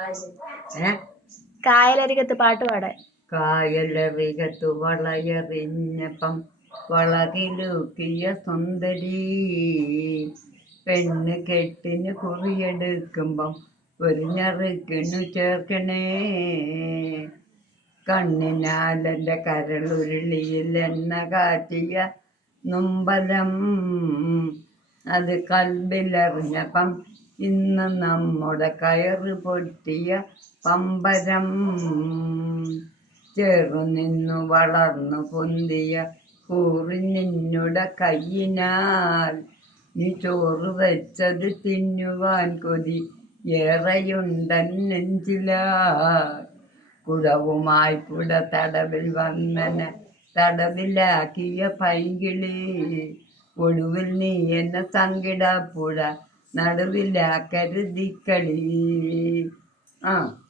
ഏ കായലരികത്ത് പാട്ട് പാടാൻ. കായലറികത്തു വളയറിഞ്ഞപ്പം വളകിലൂക്കിയ സുന്ദരി പെണ്ണ് കെട്ടിന് കുറിയെടുക്കുമ്പം ഒരു ഞറുക്കിനു ചേർക്കണേ കണ്ണിനാലെൻ്റെ കരളുരുളിയിൽ എണ്ണ കാറ്റിയ നൊമ്പരം അത് കൽബിലറിഞ്ഞപ്പം ഇന്ന് നമ്മുടെ കയറ് പൊട്ടിയ പമ്പരം ചെറുനിന്നു വളർന്നു പൊന്തിയ കൂറി നിന്നുടെ കയ്യിനാൽ നീ ചോറ് വെച്ചത് തിന്നുവാൻ കൊതി ഏറെയുണ്ടൻ നെഞ്ചിലാ കുടവുമായി കുട തടവിൽ വന്നനെ തടവിലാക്കിയ പൈങ്കിളി ഒടുവിൽ നീ എന്നെ സങ്കിടപ്പുഴ നടുവിലാക്കരുതിക്കളി. ആ